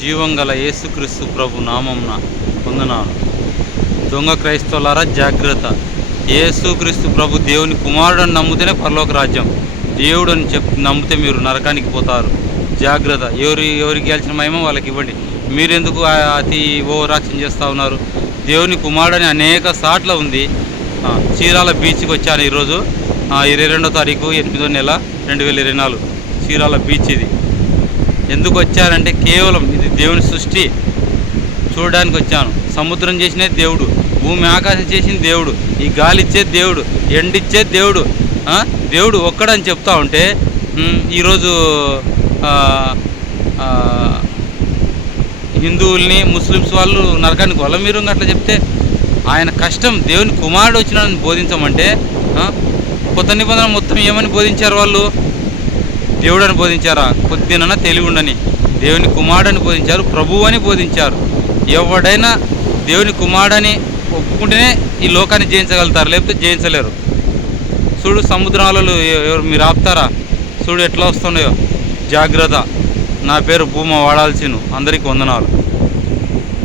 జీవం గల యేసుక్రీస్తు ప్రభు నామంన పొందనాను దొంగ క్రైస్తవులారా జాగ్రత్త. యేసుక్రీస్తు ప్రభు దేవుని కుమారుడు నమ్మితేనే పరలోక రాజ్యం. దేవుడు అని చెప్ నమ్మితే మీరు నరకానికి పోతారు. జాగ్రత్త. ఎవరి ఎవరికి గెలిచిన మహిమ వాళ్ళకి ఇవ్వండి. మీరెందుకు ఆ- అతి ఓవరాక్షన్ చేస్తూ ఉన్నారు? దేవుని కుమారుడు అని అనేక సాట్ల ఉంది. చీరాల బీచ్కి వచ్చాను ఈరోజు. ఇరవై రెండో తారీఖు ఎనిమిదో నెల రెండు వేల ఇరవై నాలుగు. చీరాల బీచ్ ఇది. ఎందుకు వచ్చారంటే కేవలం ఇది దేవుని సృష్టి చూడడానికి వచ్చాను. సముద్రం చేసిన దేవుడు భూమి ఆకాశం చేసిన దేవుడు ఈ గాలి ఇచ్చే దేవుడు ఎండిచ్చే దేవుడు దేవుడు ఒక్కడని చెప్తా ఉంటే ఈరోజు హిందువుల్ని ముస్లిమ్స్ వాళ్ళు నరకానికి వల్ల మీరు అట్లా చెప్తే ఆయన కష్టం దేవుని కుమారుడు వచ్చినాడని బోధించమంటే కొత్త నిబంధన మొత్తం ఏమని బోధించారు వాళ్ళు? దేవుడని బోధించారా? కొద్దినన్నా తెలివిండని దేవుని కుమారుడని బోధించారు ప్రభువు అని బోధించారు. ఎవడైనా దేవుని కుమారుడని ఒప్పుకుంటేనే ఈ లోకాన్ని జయించగలుగుతారు లేకపోతే జయించలేరు. చూడు సముద్రాలలో ఎవరు మీరు ఆపుతారా? చూడు ఎట్లా వస్తున్నాయో. జాగ్రత్త. నా పేరు భూమ వాడాల్సిను. అందరికీ వందనాలు.